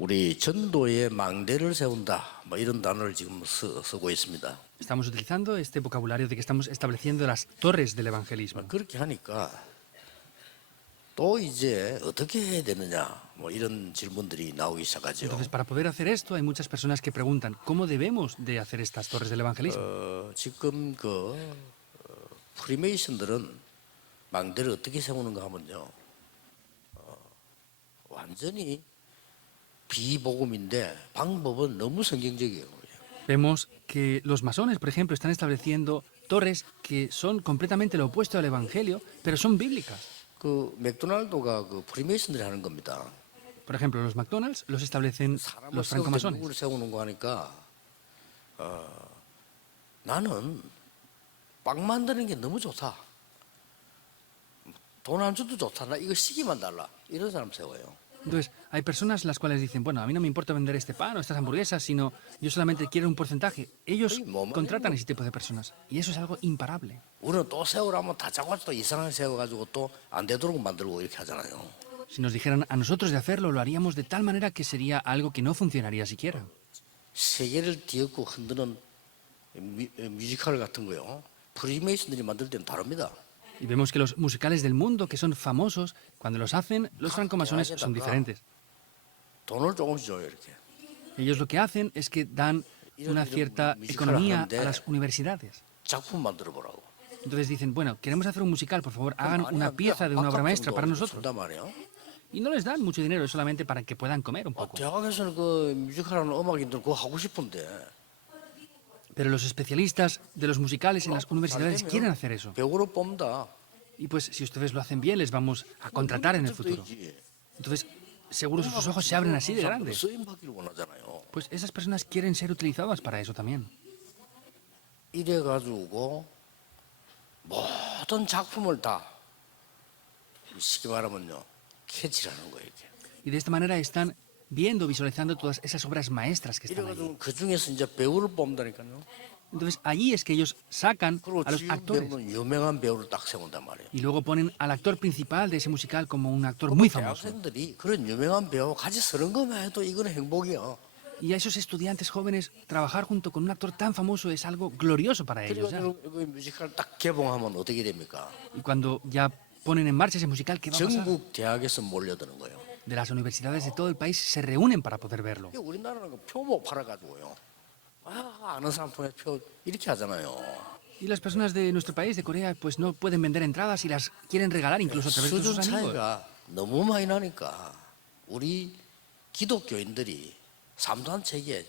우리 전도의 망대를 세운다. 뭐 이런 단어를 지금 쓰고 있습니다. Estamos utilizando este vocabulario de que estamos estableciendo las torres del evangelismo. 그렇게 하니까 또 이제 어떻게 해야 되느냐 뭐 이런 질문들이 나오기 시작하죠. Entonces, para poder hacer esto, hay muchas personas que preguntan cómo debemos de hacer estas torres del evangelismo. 지금 프리메이슨들은 망대를 어떻게 세우는가 하면요, 완전히 비복음인데 방법은 너무 성경적이에요. Vemos que los masones, por ejemplo, están estableciendo torres que son completamente lo opuesto al evangelio, pero son bíblicas. 그 맥도날드가 그 프리메이슨들이 하는 겁니다. Por ejemplo, los McDonald's los establecen 사람을 los 세울 때 francomasones. 누구를 세우는 거 하니까 나는 빵 만드는 게 너무 좋다. 돈 안 줘도 좋다. 나 이거 시기만 달라. 이런 사람 세워요. Entonces, hay personas las cuales dicen, bueno, a mí no me importa vender este pan o estas hamburguesas, sino yo solamente quiero un porcentaje. Ellos contratan ese tipo de personas. Y eso es algo imparable. 우리는 또 세우라면 다 자꾸 또 이상하게 세워가지고 또 안 되도록 만들고 이렇게 하잖아요. Si nos dijeran a nosotros de hacerlo, lo haríamos de tal manera que sería algo que no funcionaría siquiera. 세계를 뒤엎고 흔드는 뮤지컬 같은 거요. 프리메이슨들이 만들 때는 다릅니다. Y vemos que los musicales del mundo, que son famosos, cuando los hacen, los francomasones son diferentes. 돈을 조금씩 줘요 이렇게. Ellos lo que hacen es que dan una cierta economía a las universidades. 작품 만들어 보라고. Entonces dicen, bueno, queremos hacer un musical, por favor, hagan una pieza de una obra maestra para nosotros. 준단 말이에요. Y no les dan mucho dinero, es solamente para que puedan comer un poco. 대학에서는 그 뮤지컬하는 음악인들 그거 하고 싶은데 Pero los especialistas de los musicales en las universidades quieren hacer eso. 배우로 뽑는다. Y pues si ustedes lo hacen bien, les vamos a contratar en el futuro. Entonces, seguro sus ojos se abren así de grandes. 쓰임 받기를 원하잖아요. Pues esas personas quieren ser utilizadas para eso también. 이래 가지고 모든 작품을 다 쉽게 말하면요 캐치라는 거예요. 이렇게. Y de esta manera están viendo, visualizando todas esas obras maestras que 이래 están allí. 가지고 그 중에서 이제 배우를 뽑는다니까요. Entonces allí es que ellos sacan 그리고 a los 주연 actores 배우는 유명한 배우를 딱 세운단 말이에요. y luego ponen al actor principal de ese musical como un actor muy famoso. 대학생들이 그런 유명한 배우 같이 쓰는 것만 해도 이거는 행복이야. Y a esos estudiantes jóvenes trabajar junto con un actor tan famoso es algo glorioso para ellos. ¿Ya? 그리고 그 뮤지컬 딱 개봉하면 어떻게 됩니까? Y cuando ya ponen en marcha ese musical, ¿qué va a pasar? 전국 대학에서 몰려드는 거예요. De las universidades de todo el país se reúnen para poder verlo. 이게 우리나라는 그 표모 팔아가지고요. 아는 사람 통해 표 이렇게 하잖아요. Y las personas de nuestro país, de Corea, pues no pueden vender entradas y las quieren regalar incluso a través de 수준 sus amigos. 차이가 너무 많이 나니까 우리 기독교인들이 삶도 체계에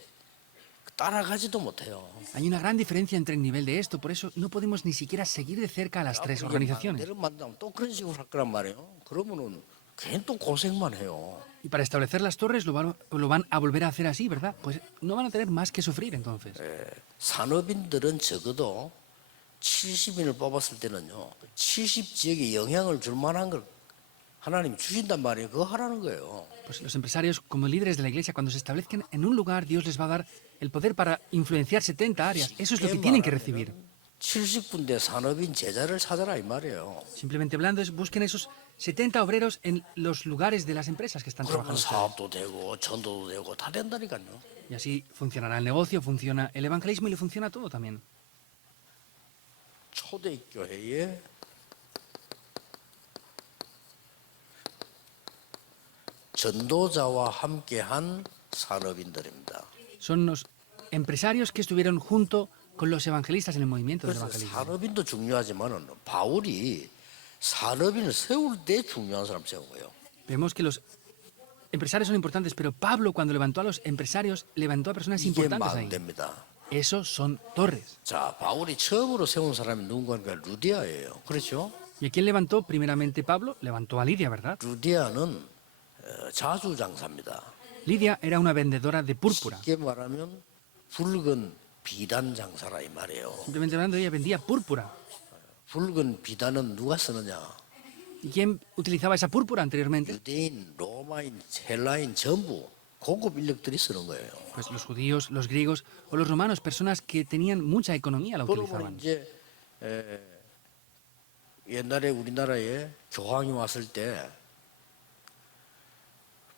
따라가지도 못해요. Hay una gran diferencia entre el nivel de esto, por eso no podemos ni siquiera seguir de cerca a las tres organizaciones. 내를 만나면 또 그런 식으로 할 거란 말이에요. 그러면은 괜히 또 고생만 해요. Y para establecer las torres lo van a volver a hacer así, ¿verdad? Pues no van a tener más que sufrir entonces. 산업인들은 적어도 70인을 뽑았을 때는요. 70지역에 영향을 줄 만한 걸 하나님 주신단 말이에요. 그거 하라는 거예요. Pues los empresarios, como líderes de la iglesia, cuando se establezcan en un lugar, Dios les va a dar el poder para influenciar 70 áreas. Eso es lo que tienen que recibir. 70군데 산업인 제자를 찾아라 이 말이에요. Simplemente hablando, busquen esos 70 obreros en los lugares de las empresas que están 그러면 trabajando. 사업도 되고 전도도 되고 다 된다니까요. Y así funcionará el negocio, funciona el evangelismo y le funciona todo también. 초대교회에 전도자와 함께한 산업인들입니다. Son los empresarios que estuvieron junto con los evangelistas en el movimiento del 그래서 evangelismo. 산업인도 중요하지만은 바울이 산업인을 세울 때 중요한 사람 세운 거예요. Vemos que los empresarios son importantes, pero Pablo cuando levantó a los empresarios, levantó a personas 이게 importantes ahí. 망대입니다. Esos son torres. 자, 바울이 처음으로 세운 사람이 누군가 루디아예요. 그렇죠? ¿Y a quién levantó? Primeramente Pablo levantó a Lidia, ¿verdad? 루디아는 자주장사입니다. Lidia era una vendedora de púrpura. 쉽게 말하면 붉은 비단 장사라 이 말이에요. Simplemente hablando, ella vendía púrpura. 붉은 비단은 누가 쓰느냐? ¿Y quién utilizaba esa púrpura anteriormente? 유대인, 로마인, 헬라인 전부 고급 인력들이 쓰는 거예요. Pues los judíos, los griegos o los romanos, personas que tenían mucha economía la 그러면 utilizaban. 이제 옛날에 우리나라에 교황이 왔을 때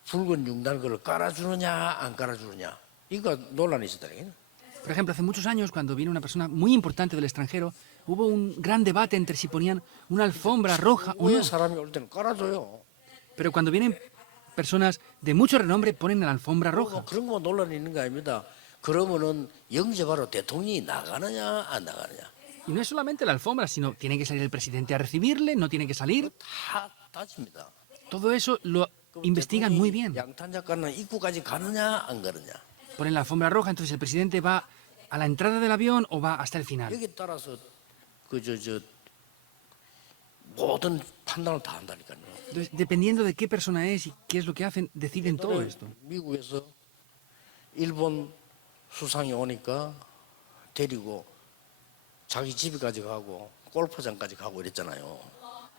붉은 융단 그걸 깔아주느냐 안 깔아주느냐 이거 논란이 있었다는 거예요. Por ejemplo, hace muchos años, cuando vino una persona muy importante del extranjero, hubo un gran debate entre si ponían una alfombra roja o 왜 no. 사람이 올 때는 깔아줘요. Pero cuando vienen personas de mucho renombre, ponen la alfombra roja. 뭐 그런 거 논란이 있는 거 아닙니다. 그러면은 영접하러 대통령이 나가느냐 안 나가느냐 Y no es solamente la alfombra, sino tiene que salir el presidente a recibirle, no tiene que salir. 다 따집니다. Todo eso lo investigan muy bien. 양탄작가는 입구까지 가느냐 안 가느냐 Ponen la alfombra roja, entonces el presidente va a la entrada del avión o va hasta el final. 여기 따라서 저 모든 판단을 다 한다니까요. Entonces, dependiendo de qué persona es y qué es lo que hacen, deciden todo esto. 미국에서 일본 수상이 오니까 데리고 자기 집에까지 가고 골프장까지 가고 이랬잖아요.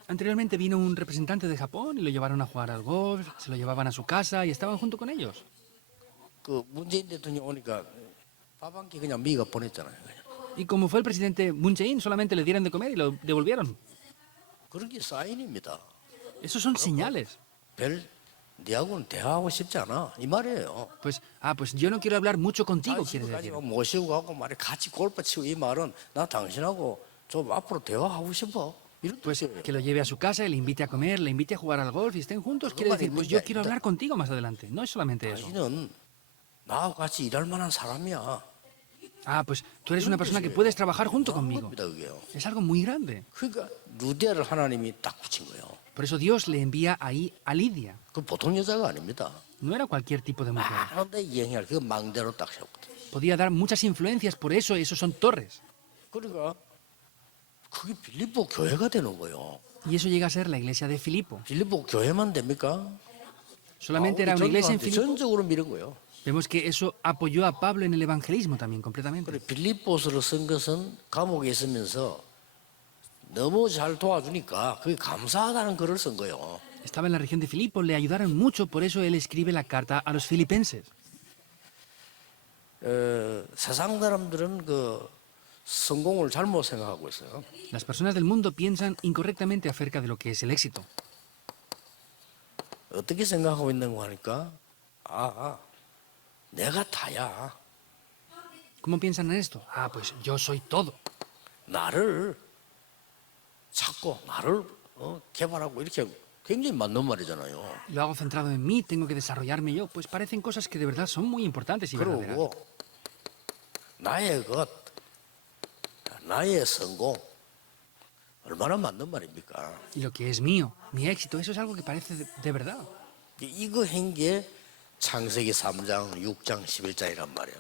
Anteriormente vino un representante de Japón y lo llevaron a jugar al golf, se lo llevaban a su casa y estaban junto con ellos. 그 문재인 대통령 오니까 밥 한 끼 그냥 미가 보냈잖아요. 그냥. Y como fue el presidente Moon Jae-in, solamente le dieron de comer y lo devolvieron. 그런 게 사인입니다. Esos son señales. 별 네하고는 대화하고 싶지 않아 이 말이에요. Pues yo no quiero hablar mucho contigo, 자기 quiere 집까지 decir. 모시고 가고 말이 같이 골프 치고 이 말은 나 당신하고 좀 앞으로 대화하고 싶어. 이런 Pues 뜻이에요. que lo lleve a su casa, le invite a comer, le invite a jugar al golf y estén juntos, quiere decir, pues yo quiero hablar contigo más adelante. No es solamente eso. 당신은 나하고 같이 일할 만한 사람이야. Ah, pues tú eres una persona que puedes trabajar junto conmigo. 겁니다, 그게요. Es algo muy grande. 그러니까 루디아를 하나님이 딱 붙인 거예요. Por eso Dios le envía ahí a Lidia. 그 보통 여자가 아닙니다. No era cualquier tipo de mujer. 많은데 영향을 그 망대로 딱 세웠거든. Podía dar muchas influencias, por eso esos son torres. 그러니까 그게 빌립보 교회가 되는 거예요. Y eso llega a ser la iglesia de Filipo. 빌립보 교회만 됩니까? Solamente era una iglesia en Filipo. 전적으로 밀은 거예요. Vemos que eso apoyó a Pablo en el evangelismo también completamente. 그래 빌립보서를 쓴 것은 감옥에 있으면서 너무 잘 도와주니까 그게 감사하다는 글을 쓴 거예요. Estaba en la región de Filipo, le ayudaron mucho, por eso él escribe la carta a los filipenses. 세상 사람들은 그 성공을 잘못 생각하고 있어요. Las personas del mundo piensan incorrectamente acerca de lo que es el éxito. 어떻게 생각하고 있는 거 하니까 내가 다야. ¿Cómo piensan en esto? Ah, pues yo soy todo. 나를 찾고 나를 개발하고 이렇게 굉장히 맞는 말이잖아요. Lo hago centrado en mí, tengo que desarrollarme yo. Pues parecen cosas que de verdad son muy importantes y verdaderas. 그리고 나의 것, 나의 성공 얼마나 맞는 말입니까? Y lo que es mío, mi éxito, eso es algo que parece de verdad. 이거 한 게 창세기 3장, 6장, 11장이란 말이에요.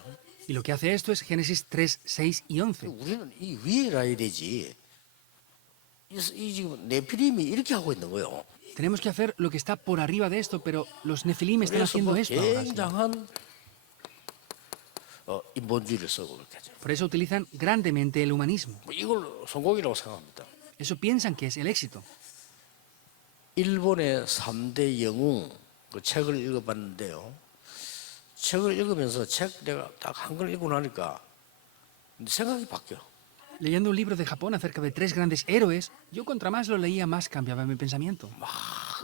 Y lo que hace esto es Génesis 3, 6 y 11. 우리는 이 위에 라야 되지. 이 지금 네피림이 이렇게 하고 있는 거예요. Tenemos que hacer lo que está por arriba de esto, pero los nefilim están 그래서 haciendo 뭐 esto ahora. sí. 굉장한 인본주의를 쓰고 그렇게 하죠. Por eso utilizan grandemente el humanismo. 뭐 이걸 성공이라고 생각합니다. Eso piensan que es el éxito. 일본의 3대 영웅 그 책을 읽어봤는데요. 책을 읽으면서 내가 딱 한 걸 읽고 나니까 생각이 바뀌어. Leyendo un libro de Japón acerca de tres grandes héroes, yo contra más lo leía, más cambiaba mi pensamiento. 막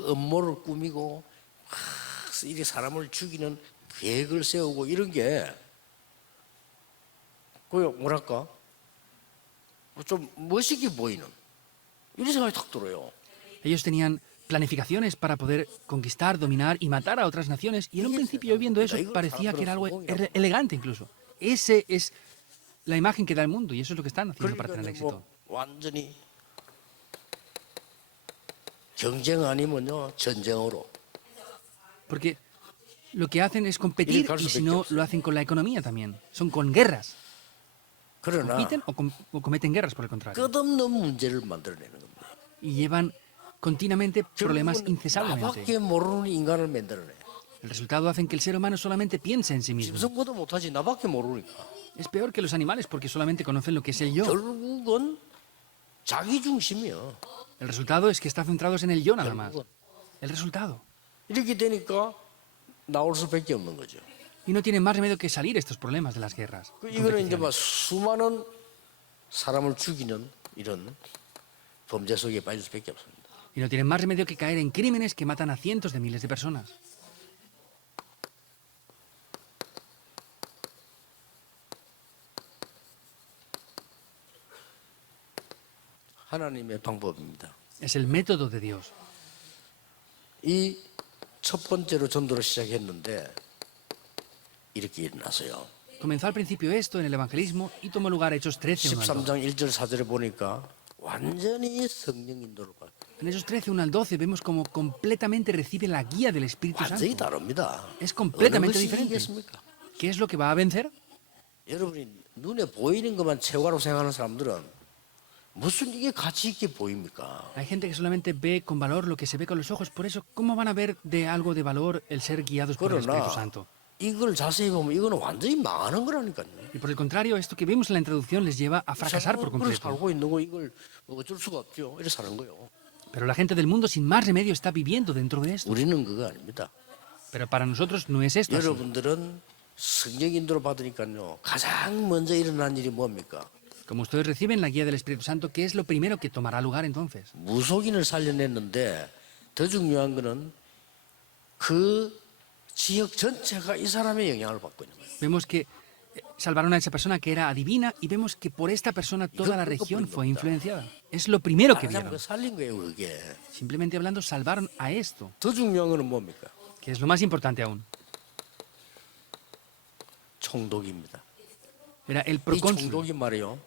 음모를 꾸미고 막 이렇게 사람을 죽이는 계획을 세우고 이런 게 그 뭐랄까 좀 멋있게 보이는 이런 생각이 탁 들어요. Ellos tenían planificaciones para poder conquistar, dominar y matar a otras naciones, y en un principio viendo eso parecía que era algo elegante incluso. Ese es la imagen que da el mundo y eso es lo que están haciendo para tener 그러니까 éxito. 뭐 완전히 경쟁 아니면요 전쟁으로. Porque lo que hacen es competir y si no lo hacen con la economía también. Son con guerras. 그러나 Compiten o cometen guerras por el contrario. 끝없는 문제를 만들어내는 겁니다. Y llevan continuamente problemas 결국은 incesablemente. 나밖에 모르는 인간을 만들어내. El resultado hacen que el ser humano solamente piense en sí mismo. 짐승보다 못하지 나밖에 모르니까. Es peor que los animales porque solamente conocen lo que es el yo. 결국은 자기 중심이야. El resultado es que está centrados en el yo nada más. 결국은 El resultado. 이렇게 되니까 나올 수밖에 없는 거죠. Y no tienen más remedio que salir estos problemas de las guerras. 이거는 이제 막 수많은 사람을 죽이는 이런 범죄 속에 빠질 수밖에 없습니다. Y no tienen más remedio que caer en crímenes que matan a cientos de miles de personas. 하나님의 방법입니다. Es el método de Dios. 이 첫 번째로 전도를 시작했는데 이렇게 일어나서요. Comenzó al principio esto en el evangelismo y tomó lugar Hechos 13, 1 al 12. 13장 1절 4절에 보니까 완전히 성령 인도를 받고 En Hechos 13, 1 al 12 vemos como completamente recibe la guía del Espíritu 완전히 Santo. 다릅니다. Es 어느 completamente 것이 diferente. 이기겠습니까? ¿Qué es lo que va a vencer? 여러분이 눈에 보이는 것만 최고라고 생각하는 사람들은 무슨 이게 가치 있게 보입니까? Hay gente que solamente ve con valor lo que se ve con los ojos. Por eso, ¿cómo van a ver de algo de valor el ser guiados por el Espíritu 그러나 Santo? 이걸 자세히 보면 이거는 완전히 망하는 거라니까요. Y por el contrario, esto que vimos en la introducción les lleva a fracasar por 그걸 completo. 살고 있는 거 이걸 어쩔 수가 없죠. 이렇게 사는 거요. Pero la gente del mundo sin más remedio está viviendo dentro de esto. 우리는 그거 아닙니다. Pero para nosotros no es esto así. 여러분들은 성령 인도를 받으니까요. 가장 먼저 일어난 일이 뭡니까? Como ustedes reciben la guía del Espíritu Santo, ¿qué es lo primero que tomará lugar entonces? 무속인을 살려냈는데 더 중요한 거는 그 지역 전체가 이 사람의 영향을 받고 있는 거예요. Vemos que salvaron a esa persona que era adivina y vemos que por esta persona toda la región fue influenciada. Es lo primero que 가장 vieron. 그 살린 거예요, 그게. Simplemente hablando, salvaron a esto, 더 중요한 거는 뭡니까? que es lo más importante aún. 총독입니다. Era el 이 procónsul. 총독이 말이요.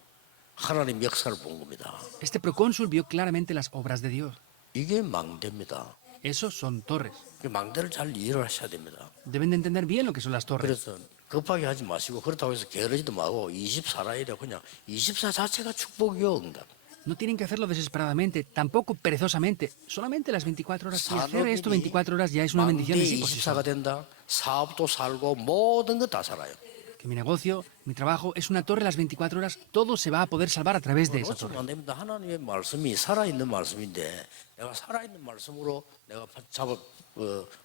하나님 역사를 본 겁니다. Este procónsul vio claramente las obras de Dios. 이게 망대입니다. Esos son torres. 그 망대를 잘 이해를 하셔야 됩니다. Deben de entender bien lo que son las torres. 그래서 급하게 하지 마시고 그렇다고 해서 게으르지도 말고 24라 이래 그냥 24 자체가 축복이요, 응답. No tienen que hacerlo desesperadamente, tampoco perezosamente. Solamente las 24 horas. Y hacer esto 24 horas ya es una bendición 망대 en sí por sí 24가 sola. 된다. 사업도 살고 모든 거 다 살아요. Que mi negocio, mi trabajo es una torre las 24 horas. Todo se va a poder salvar a través de esa 놓치면 torre. 안 됩니다. 하나님의 말씀이 살아있는 말씀인데 내가 살아있는 말씀으로 내가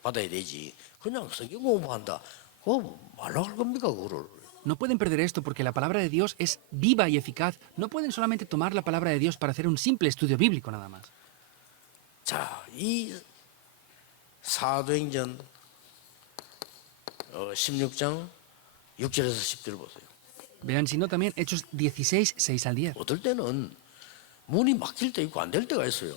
받아야 되지. 그냥 성경 공부한다. 그거 말로 할 겁니까 그거를. No pueden perder esto porque la palabra de Dios es viva y eficaz. No pueden solamente tomar la palabra de Dios para hacer un simple estudio bíblico nada más. 자, 이 사도행전 16장 6절에서 10절 보세요. Vean si no también Hechos 16, 6 al 10. 어떨 때는 문이 막힐 때 있고 안 될 때가 있어요.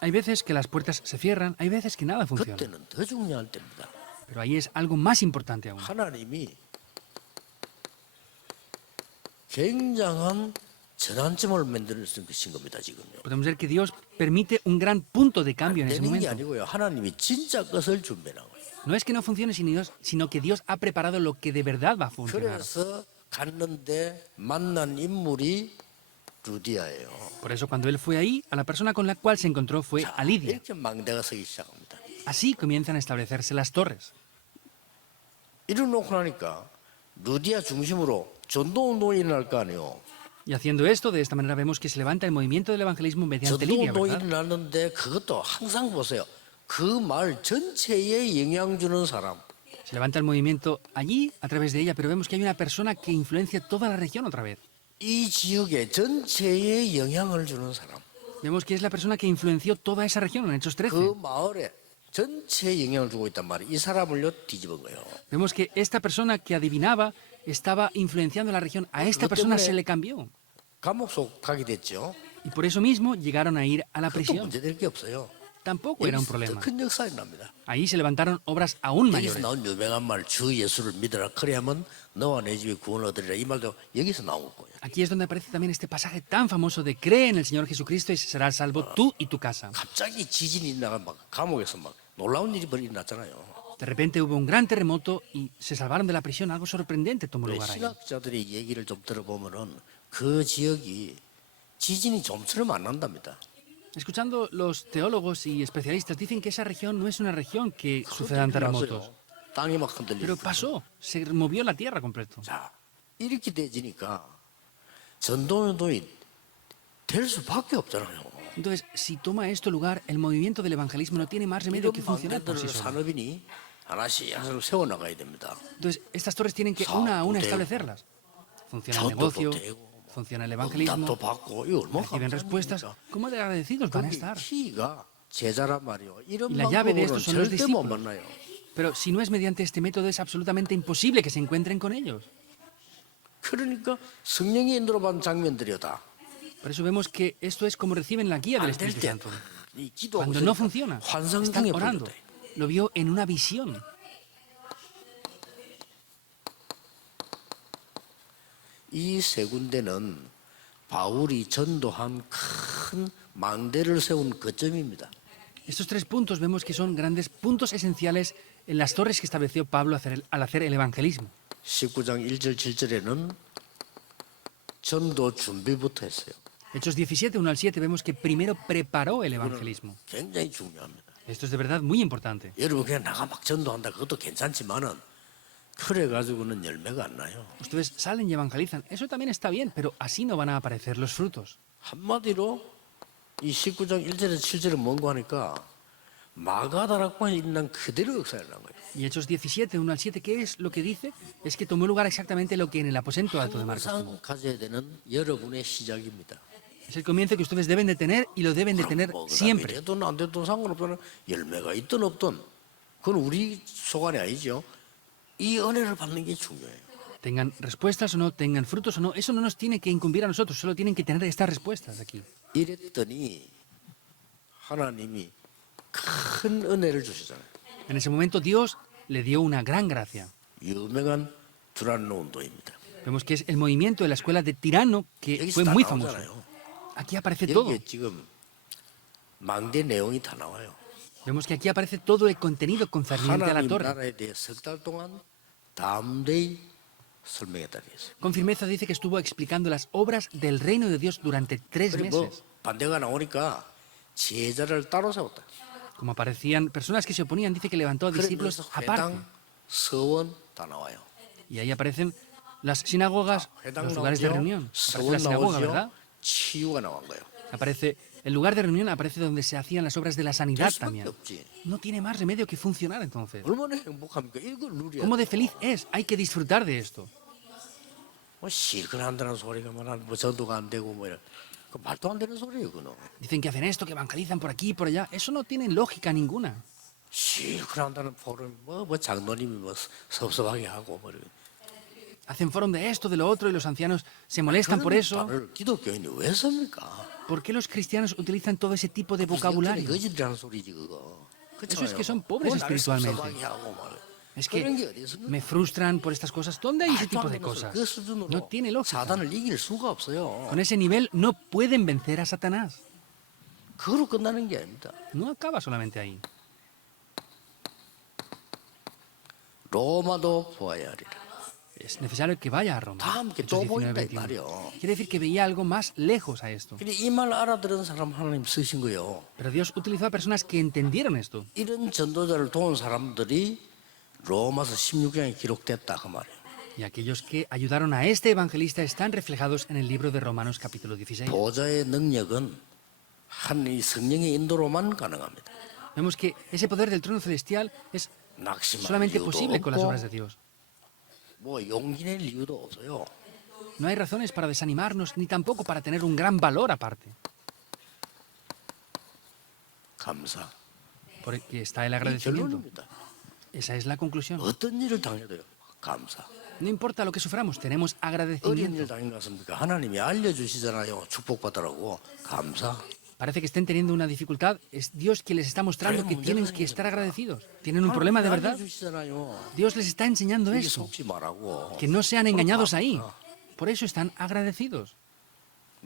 Hay veces que las puertas se cierran, hay veces que nada funciona. 그때는 더 중요할 때입니다. Pero ahí es algo más importante aún. 하나님이 굉장한 전환점을 만드는 것인 겁니다, 지금요. Podemos ver que Dios permite un gran punto de cambio en ese 되는 게 momento. 아니고요. 하나님이 진짜 것을 준비한 거예요. No es que no funcione, sino que Dios ha preparado lo que de verdad va a funcionar. 그래서 갔는데 만난 인물이 루디아예요. Por eso cuando él fue ahí, a la persona con la cual se encontró fue a Lidia. 이렇게 망대가 서기 시작합니다. Así comienzan a establecerse las torres. 이러놓고 나니까 루디아 중심으로 전도운동이 일어날 거 아니에요. Y haciendo esto, de esta manera vemos que se levanta el movimiento del evangelismo mediante Lidia, 전도운동이 ¿verdad? 일어났는데 그것도 항상 보세요. 그 말 전체에 영향 주는 사람. Se levanta el movimiento allí a través de ella, pero vemos que hay una persona que influencia toda la región otra vez. 이 지역의 전체에 영향을 주는 사람. Vemos que es la persona que influenció toda esa región en Hechos 13. 그 마을에 전체에 영향을 주고 있단 말이에요. 이 사람을요 뒤집은 거예요. Vemos que esta persona que adivinaba estaba influenciando la región. A esta persona se le cambió. 감옥 속 가게 됐죠. Y por eso mismo llegaron a ir a la 그것도 prisión. 문제될 게 없어요. Tampoco era un 여기서 더 problema. 큰 역사 일어납니다. Ahí se levantaron obras aún 여기서 mayores. 나온 유명한 말 주 예수를 믿으라 그래야면 너와 내 집에 구원을 얻으리라 이 말도 여기서 나온 거예요. Aquí es donde aparece también este pasaje tan famoso de cree en el Señor Jesucristo y serás salvo tú y tu casa. 갑자기 지진이 나가 막 감옥에서 막 놀라운 일이 일어났잖아요. De repente hubo un gran terremoto y se salvaron de la prisión. Algo sorprendente tomó lugar ahí. 신학자들의 얘기를 좀 들어보면은 그 지역이 지진이 좀처럼 안 난답니다. Escuchando los teólogos y especialistas dicen que esa región no es una región que sucedan terremotos. 땅이 막 흔들리고. Pero pasó, se movió la tierra completo. 자, 이렇게 되지니까 전도운동이 될 수밖에 없잖아요. Entonces, si toma esto lugar, el movimiento del evangelismo no tiene más remedio 이런 que funcionar por sí 망대들을 solo. 산업인이 하나씩 하나씩 세워나가야 됩니다. Entonces, estas torres tienen que una a una Saúl, establecerlas. Funciona el 전도도 negocio, 되고, funciona el 응답도 evangelismo, 받고 이거 얼마나 reciben respuestas. 감사합니까? ¿Cómo de agradecidos van a 거기 estar? 키가 제자란 말이요. 이런 Y la llave de 방법으로는 estos son los 절대 못 discípulos. 만나요. Pero si no es mediante este método, es absolutamente imposible que se encuentren con ellos. 그러니까 성령의 인도로 받은 장면들이다. Por eso vemos que esto es como reciben la guía del 안 될 Espíritu 때 Santo. 이 기도하고 Cuando no 있으니까 funciona, 환상 están 중에 orando. 보였다. Lo vio en una visión. 이 세 군데는 바울이 전도한 큰 망대를 세운 거점입니다. Estos tres puntos vemos que son grandes puntos esenciales en las torres que estableció Pablo al hacer el evangelismo. 19장 1절 7절에는 전도 준비부터 했어요. Hechos 17, 1 al 7, vemos que primero preparó el evangelismo. 굉장히 중요합니다. Esto es de verdad muy importante. 여러분 그냥 나가 막 전도한다 그것도 괜찮지만은 그래 가지고는 열매가 안 나요. Ustedes salen y evangelizan. Eso también está bien, pero así no van a aparecer los frutos. 한마디로 이 19장 1절에서 7절은 뭔고 하니까 마가다락방에 있는 그대로 역사를 한 거예요. Y Hechos 17, 1 al 7, ¿qué es lo que dice? Es que tomó lugar exactamente lo que en el aposento alto de Marcos tuvo. 항상 가져야 되는 여러분의 시작입니다. Es el comienzo que ustedes deben de tener y lo deben de tener 뭐 그다음에 siempre. 되든 안 되든 상관없다는 열매가 있든 없든 그건 우리 소관이 아니죠. 이 은혜를 받는 게 중요해요. Tengan respuestas o no, tengan frutos o no, eso no nos tiene que incumbir a nosotros, solo tienen que tener estas respuestas aquí. 이랬더니 하나님이 큰 은혜를 주시잖아요. En ese momento Dios le dio una gran gracia. 유명한 두란노 운동입니다. Vemos que es el movimiento de la escuela de Tirano que 여기서 fue 다 muy famoso. 나오잖아요. Aquí aparece todo. 여기에 지금 망대 내용이 다 나와요. Vemos que aquí aparece todo el contenido concerniente a la 하나님 torre. 나라에 대해 석 달 동안 담대히 설명했다 그랬어요. Con firmeza dice que estuvo explicando las obras del reino de Dios durante 3 그리고 뭐 meses. 반대가 나오니까 제자를 따로 세웠다. Como aparecían personas que se oponían, dice que levantó a discípulos 그러면서 aparte. 회당, 서원 다 나와요. Y ahí aparecen las sinagogas, 회당 los lugares de 나오죠. reunión. Aparece la 서원 sinagoga, 나오죠. ¿verdad? 치유가 나온 거예요. Aparece el lugar de reunión, aparece donde se hacían las obras de la sanidad 될 수밖에 también. 없지. No tiene más remedio que funcionar entonces. 얼마나 행복합니까? 이거 누려야 ¿Cómo de feliz es? Hay que disfrutar de esto. 뭐 실컷 한다는 소리가 뭐 전도가 안 되고 뭐 이런 그 말도 안 되는 소리예요, 그는. Dicen que hacen esto, que evangelizan por aquí y por allá. Eso no tiene lógica ninguna. 실컷 한다는 포럼 뭐 장로님이 뭐 섭섭하게 하고 뭐 이런. Hacen foro de esto, de lo otro, y los ancianos se molestan por eso. 말을 기독교인이 왜 씁니까? ¿Por qué los cristianos utilizan todo ese tipo de vocabulario? 거짓이라는 소리지 그거. Eso es que son pobres 나를 espiritualmente. 섭섭하게 하고 말. Es 그런 que 게 어디 있습니까? me frustran por estas cosas. ¿Dónde hay ese 말도 tipo 안 de 되는 소리. cosas? 그 수준으로 No tiene lógica. 사단을 이길 수가 없어요. Con ese nivel no pueden vencer a Satanás. 그거로 끝나는 게 아닙니다. No acaba solamente ahí. 로마도 보아야 하리라. Es necesario que vaya a Roma. 다 함께 Hechos 또 보인다 19, 이 21. 말이요. Quiere decir que veía algo más lejos a esto. 근데 이 말 알아들은 사람 하나님 쓰신 거예요. Pero Dios utilizó a personas que entendieron esto. 이런 전도자를 도운 사람들이 로마서 16장에 기록됐다 그 말이에요. Y aquellos que ayudaron a este evangelista están reflejados en el libro de Romanos capítulo 16. 보좌의 능력은 하나님 성령의 인도로만 가능합니다. Vemos que ese poder del trono celestial es 낙심할 solamente 이유도 posible con las 없고 obras de Dios. 뭐 용기 낼 이유도 없어요. No hay razones para desanimarnos ni tampoco para tener un gran valor aparte. 감사. Porque está el 이 agradecimiento. 결론입니다. Esa es la conclusión. 어떤 일을 당해도요. 감사. No importa lo que suframos, tenemos 어려운 일 agradecimiento. 당한 것 같습니까? 하나님이 알려주시잖아요. 축복받으라고. 감사. Parece que estén teniendo una dificultad. Es Dios quien les está mostrando que tienen que estar agradecidos. ¿Tienen un problema de 하나님이 verdad? 알려주시잖아요. Dios les está enseñando 이게 eso. 속지 말라고. Que no sean engañados ahí. Por eso están agradecidos.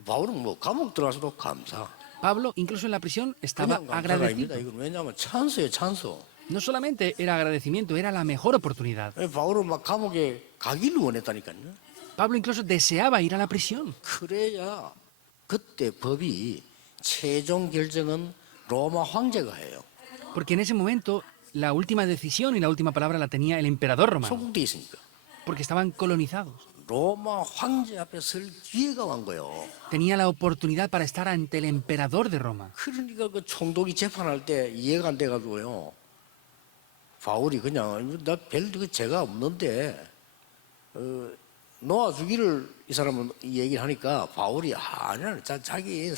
바울은 뭐 감옥 들어가서도 감사. Pablo, incluso en la prisión, estaba 그냥 감사가 아닙니다. agradecido. 이건 왜냐하면 찬스예요, 찬스. No solamente era agradecimiento, era la mejor oportunidad. 바울은 막 감옥에 가기를 원했다니까요. Pablo incluso deseaba ir a la prisión. 그래야 그때 법이 최종 결정은 로마 황제가 해요. Porque en ese momento la última decisión y la última palabra la tenía el emperador romano. 소국돼 있으니까. Porque estaban colonizados. 로마 황제 앞에 설 기회가 온 거예요. Tenía la oportunidad para estar ante el emperador de Roma. 그러니까 그 총독이 재판할 때 이해가 안 돼가지고요. 바울이 그냥 나별 죄가 없는데 놓아주기를 이 사람은 얘기를 하니까 바울이 아니야 자기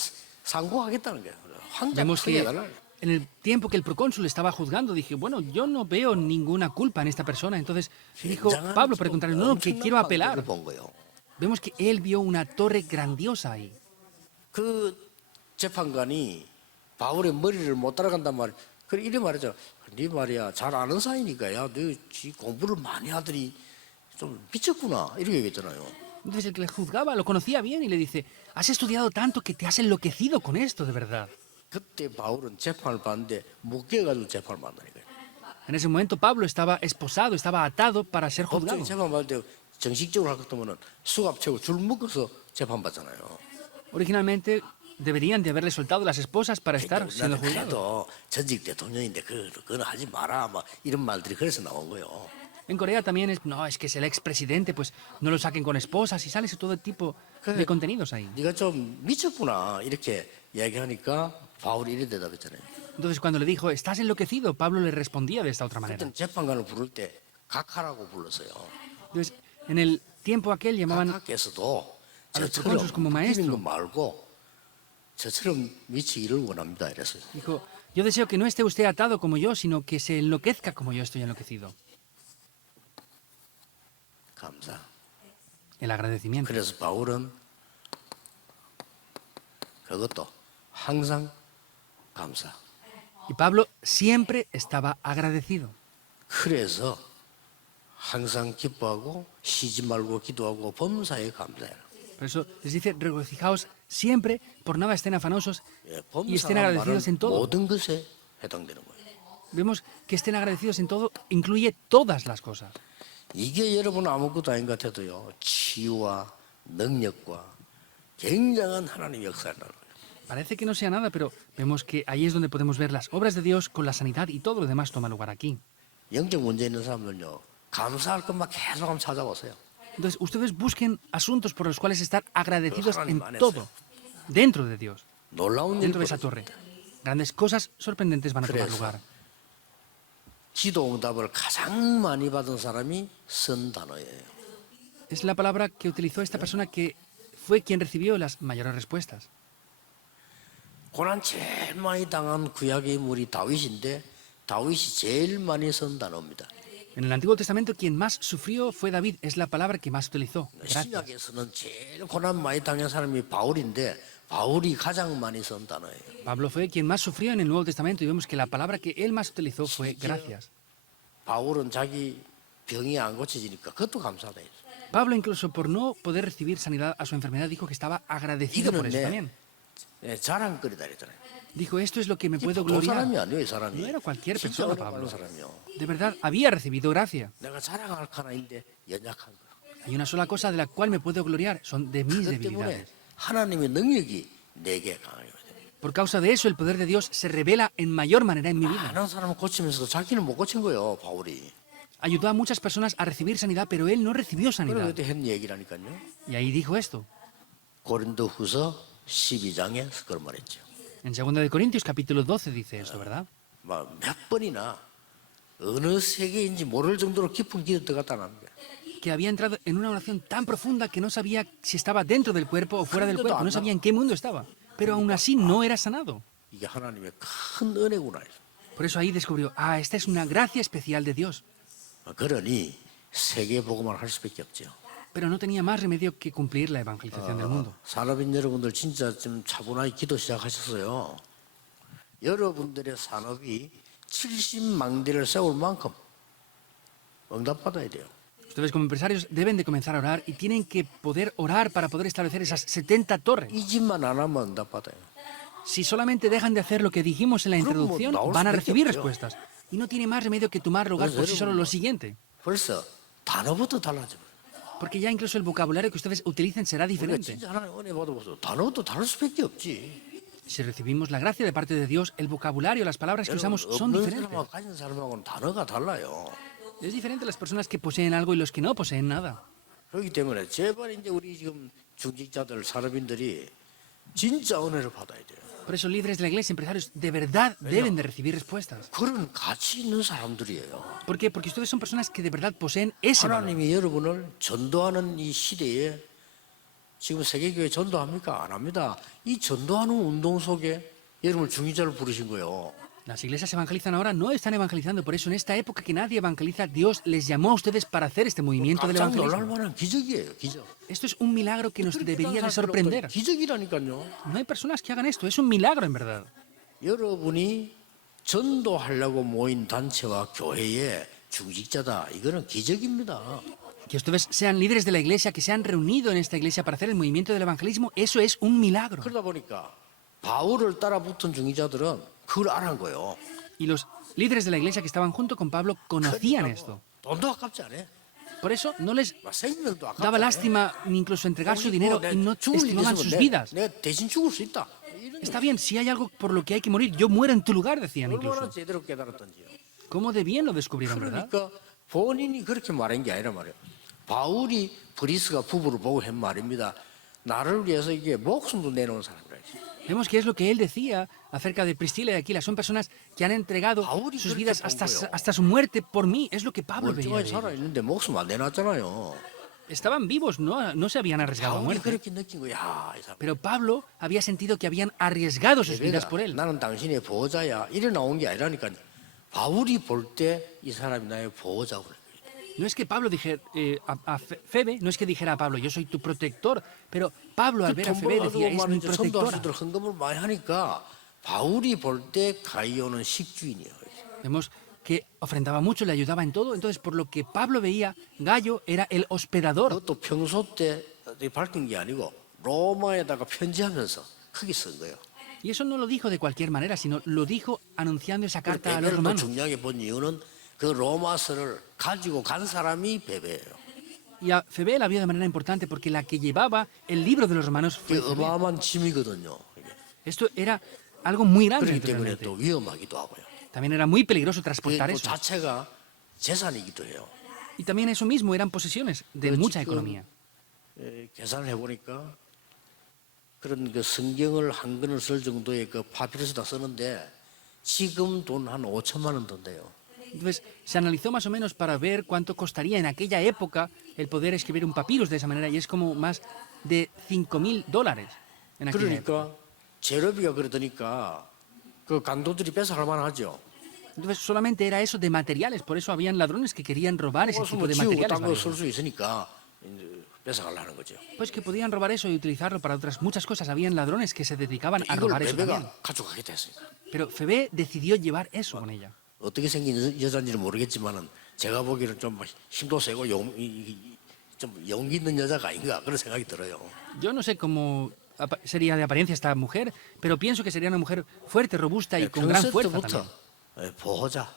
상고하겠다는 거예요. 황제 Vemos 크게 que 해달라. en el tiempo que el procónsul estaba juzgando, dije, bueno, yo no veo ninguna culpa en esta persona. Entonces dijo Pablo, por el contrario, no, que quiero apelar. 본 거예요. Vemos que él vio una torre grandiosa ahí. 그 재판관이 바울의 머리를 못 따라간단 말이야. 그래 이래 말이죠. 네 말이야 잘 아는 사이니까 야너 공부를 많이 하더니 좀 미쳤구나 이렇게 얘기했잖아요. Entonces el que le juzgaba lo conocía bien y le dice, has estudiado tanto que te has enloquecido con esto, de verdad. 그때 바울은 재판을 받는데 묶여가지고 재판을 받는다니까요. En ese momento Pablo estaba esposado, estaba atado para ser 법정에 juzgado. 재판 받을 때 정식적으로 할 것 같으면 수갑 채고 줄 묶어서 재판 받잖아요. Originalmente deberían de haberle soltado las esposas para estar siendo juzgados. 그래도 전직 대통령인데 그건 하지 마라 막 이런 말들이 그래서 나온 거예요. En Corea también es, no, es que es el expresidente, pues no lo saquen con esposas y sale todo tipo de contenidos ahí. 네가 좀 미쳤구나 이렇게 이야기하니까 바울이 이래 대답했잖아요. Entonces cuando le dijo, estás enloquecido, Pablo le respondía de esta otra manera. 그때는 재판관을 부를 때 각하라고 불렀어요. Entonces, en el tiempo aquel llamaban 각하께서도 a los 저처럼 proconsuls como 웃기는 maestro. 거 말고 저처럼 미치기를 원합니다 이랬어요. Dijo, yo deseo que no esté usted atado como yo, sino que se enloquezca como yo estoy enloquecido. 감사. El agradecimiento. 그래서 바울은 그것도 항상 감사. Y Pablo siempre estaba agradecido. 그래서 항상 기뻐하고 쉬지 말고 기도하고 범사에 감사해라. Por eso les dice, regocijaos siempre, por nada estén afanosos 예, y estén 범사란 agradecidos 말은 en todo. 모든 것에 해당되는 거예요. Vemos que estén agradecidos en todo incluye todas las cosas. 이게 여러분 아무것도 아닌 것 같아도요. 치유와 능력과 굉장한 하나님 역사를 나는 거예요. Parece que no sea nada, pero vemos que ahí es donde podemos ver las obras de Dios con la sanidad y todo lo demás toma lugar aquí. 영적 문제 있는 사람들은요. 감사할 것만 계속 한번 찾아보세요. Entonces, ustedes busquen asuntos por los cuales estar agradecidos en 하나님 안에서요. todo, dentro de Dios, 놀라운 일 dentro de esa torre. Grandes cosas sorprendentes van a tomar 그래서 lugar. 기도 응답을 가장 많이 받은 사람이 쓴 단어예요. Es la palabra que utilizó esta persona que fue quien recibió las mayores respuestas. 고난 제일 많이 당한 구약의 인물이 다윗인데 다윗이 제일 많이 쓴 단어입니다. En el Antiguo Testamento quien más sufrió fue David, es la palabra que más utilizó. Gracias. 신약에서는 제일 고난 많이 당한 사람이 바울인데 바울이 가장 많이 쓴 단어예요. Pablo fue quien más sufrió en el Nuevo Testamento y vemos que la palabra que él más utilizó fue gracias. 바울은 자기 병이 안 고쳐지니까 그것도 감사하다 했어요. Pablo incluso por no poder recibir sanidad a su enfermedad dijo que estaba agradecido por 이거는 eso 내 también. 자랑거리다 그랬잖아요. Dijo, esto es lo que me puedo 보통 사람이 gloriar. 아니에요, 이 사람이. No era cualquier 진짜 persona, 은혜 받는 Pablo. 사람이요. De verdad, había recibido gracia. 내가 자랑할 하나인데 연약한 거. Hay una sola cosa de la cual me puedo gloriar, son de mis 그것 때문에 debilidades. 하나님의 능력이 내게 강해요. Por causa de eso, el poder de Dios se revela en mayor manera en mi vida. 많은 사람을 고치면서도 자기는 못 고친 거예요, 바울이. Ayudó a muchas personas a recibir sanidad, pero él no recibió 그래 sanidad. 그때 했 얘기라니까요. Y ahí dijo esto, 고린도후서 12장에 그런 말했죠. en 2 de Corintios capítulo 12 dice esto, ¿verdad? 막 몇 번이나 어느 세계인지 모를 정도로 깊은 기도 들어갔다는 거예요. Que había entrado en una oración tan profunda que no sabía si estaba dentro del cuerpo o fuera del cuerpo, no sabía en qué mundo estaba. Pero aún así no era sanado. 이게 하나님의 큰 은혜구나. Por eso ahí descubrió, esta es una gracia especial de Dios. 그러니 세계 복음을 할 수밖에 없죠. Pero no tenía más remedio que cumplir la evangelización del mundo. 산업인 여러분들 진짜 좀 차분하게 기도 시작하셨어요. 여러분들의 산업이 70망대를 세울 만큼 응답받아야 돼요. Ustedes como empresarios deben de comenzar a orar y tienen que poder orar para poder establecer esas 70 torres. 이 집만 안 하면 응답받아요. Si solamente dejan de hacer lo que dijimos en la introducción, van a recibir respuestas. Y no tiene más remedio que tomar lugar por sí solo lo siguiente. 벌써 단어부터 달라져요. Porque ya incluso el vocabulario que ustedes utilicen será 우리가 diferente. 진짜 하나님 은혜 받아보세요. 단어부터 다를 수밖에 없지. Si recibimos la gracia de parte de Dios, el vocabulario, las palabras que usamos son 없는 diferentes. 사람하고 가진 사람하고는 단어가 달라요. Es diferente las personas que poseen algo y los que no poseen nada. 그렇기 때문에 제발 이제 우리 지금 중직자들, 산업인들이 진짜 은혜를 받아야 돼요. Por eso líderes de la iglesia, empresarios, de verdad deben de recibir respuestas. 그런 가치 있는 사람들이에요. ¿Por qué? Porque ustedes son personas que de verdad poseen ese valor. 하나님이 여러분을 전도하는 이 시대에 지금 세계교회 전도합니까? 안 합니다. 이 전도하는 운동 속에 여러분을 중직자를 부르신 거예요. Las iglesias evangelizan ahora, no están evangelizando. Por eso en esta época que nadie evangeliza, Dios les llamó a ustedes para hacer este movimiento del 깜짝 놀랄 evangelismo. 만한 기적이에요, 기적. Esto es un milagro que nos 그렇게 debería de 다른 사람들은 sorprender. 기적이라니까요. No hay personas que hagan esto, es un milagro en verdad. 여러분이 전도하려고 모인 단체와 교회의 중직자다. 이거는 기적입니다. Que ustedes sean líderes de la iglesia, que se han reunido en esta iglesia para hacer el movimiento del evangelismo, eso es un milagro. 그러다 보니까 바울을 따라붙은 중직자들은 그걸 알은 거예요. Y los líderes de la iglesia que estaban junto con Pablo conocían esto. 돈도 아깝지 않아? Por eso no les 막 생명도 아깝지 daba 않아? lástima ni incluso entregar su dinero y no 죽을 일 estimaban 있으면 sus vidas. 내가 대신 죽을 수 있다. 이런 Está bien, si hay algo por lo que hay que morir, yo muero en tu lugar, decían 얼마나 incluso. 제대로 깨달았던지요. ¿Cómo de bien lo descubrieron, verdad? 그러니까 본인이 그렇게 말한 게 아니라 말이에요. 바울이 브리스가 부부를 보고 한 말입니다. 나를 위해서 이게 목숨도 내놓은 사람이라. Vemos que es lo que él decía acerca de Priscila y Aquila. Son personas que han entregado Paul이 sus 그렇게 vidas 본 거예요. hasta su muerte por mí. Es lo que Pablo veía. 멀쩡하게 de ellos. 살아있는데 목숨 안 내놨잖아요. Estaban vivos, no se habían arriesgado a 바울이 muerte. 그렇게 느낀 거야. 야, 이 사람. Pero Pablo había sentido que habían arriesgado sus vidas 내가 por él. 나는 당신의 보호자야. 이래 나온 게 아니라니까. 바울이 볼 때 이 사람이 나의 보호자고 그래. No es que Pablo dijera a Febe, no es que dijera a Pablo, yo soy tu protector, pero Pablo al ver a 돈 Febe 벌어가지고 decía, es mi 말이죠. 선도할 protectora. 수들 헌금을 많이 하니까 바울이 볼 때 가이오는 식주인이에요. Vemos que ofrendaba mucho, le ayudaba en todo, entonces por lo que Pablo veía, Gallo era el hospedador. 그것도 평소 때 밝힌 게 아니고 로마에다가 편지하면서 크게 쓴 거예요. Y eso no lo dijo de cualquier manera, sino lo dijo anunciando esa carta a los 베베를 또 romanos. 중요하게 본 이유는 그 로마서를 가지고 간 사람이 베베예요. Y a Febe la vio de manera importante porque la que llevaba el libro de los romanos 그게 fue Febe. 어마어마한 짐이거든요. 이게. Esto era algo muy grande, 그렇기 때문에 literalmente. 또 위험하기도 하고요. También era muy peligroso 그게 transportar 또 eso. 자체가 재산이기도 해요. Y también eso mismo eran posesiones de Pero mucha 지금 economía. 계산을 해보니까 그런 그 성경을 한 권을 쓸 정도의 그 파피루스다 쓰는데 지금 돈 한 5천만 원 든대요. Entonces, se analizó más o menos para ver cuánto costaría en aquella época el poder escribir un papyrus de esa manera, y es como más de $5,000 en aquella época. 그러니까 재료비가 그러더니까 그 강도들이 뺏어갈 만하죠. Entonces, solamente era eso de materiales, por eso habían ladrones que querían robar ese 그것을 tipo 뭐 de 지우고 materiales. 딴거 쓸 valiosos. 수 있으니까 이제 뺏어가려는 거죠. Pues que podían robar eso y utilizarlo para otras muchas cosas. Habían ladrones que se dedicaban a 이걸 robar eso también. 베베가 가져가게 됐어요. Pero Febe decidió llevar eso con ella. 어떻게 생긴 여자인지는 모르겠지만은 제가 보기에는 좀 힘도 세고 좀 용기 있는 여자가 아닌가 그런 생각이 들어요. Yo no sé cómo sería de apariencia esta mujer, pero pienso que sería una mujer fuerte, robusta y con gran fuerza 평소부터 también. 보호자.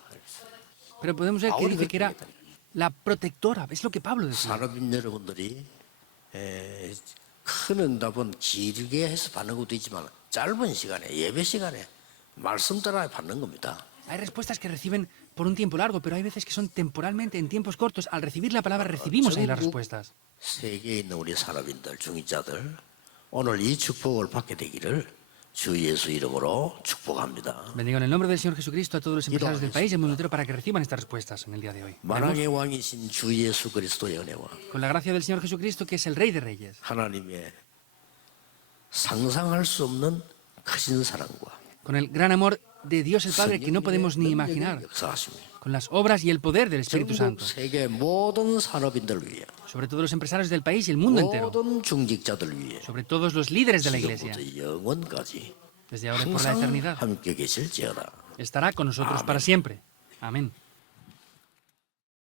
Pero podemos ver que Paul dice que era 그렇게 la protectora. Es lo que Pablo decía. 산업인 여러분들이 큰 응답은 길게 해서 받는 것도 있지만 짧은 시간에 예배 시간에 말씀 따라 받는 겁니다. Hay respuestas que reciben por un tiempo largo, pero hay veces que son temporalmente, en tiempos cortos. Al recibir la palabra recibimos ahí las 전국 respuestas. 세계에 있는 우리 산업인들, 중직자들 오늘 이 축복을 받게 되기를 주 예수 이름으로 축복합니다. Bendigo en el nombre del Señor Jesucristo a todos los empresarios del país y el mundo entero para que reciban estas respuestas en el día de hoy. 만왕의 왕이신 주 예수 그리스도의 은혜와 Con la gracia del Señor Jesucristo, que es el Rey de Reyes, 하나님의 상상할 수 없는 크신 사랑과 con el gran amor de Dios el Padre que no podemos ni imaginar, 역사하십니다. con las obras y el poder del Espíritu 전국 Santo, 세계 모든 산업인들 위해 sobre todos los empresarios del país y el mundo entero, 모든 중직자들 위해 sobre todos los líderes de la Iglesia, 지금부터 영원까지 desde ahora y por la 항상 eternidad, 함께 계실지어다. estará con nosotros para siempre. Amén.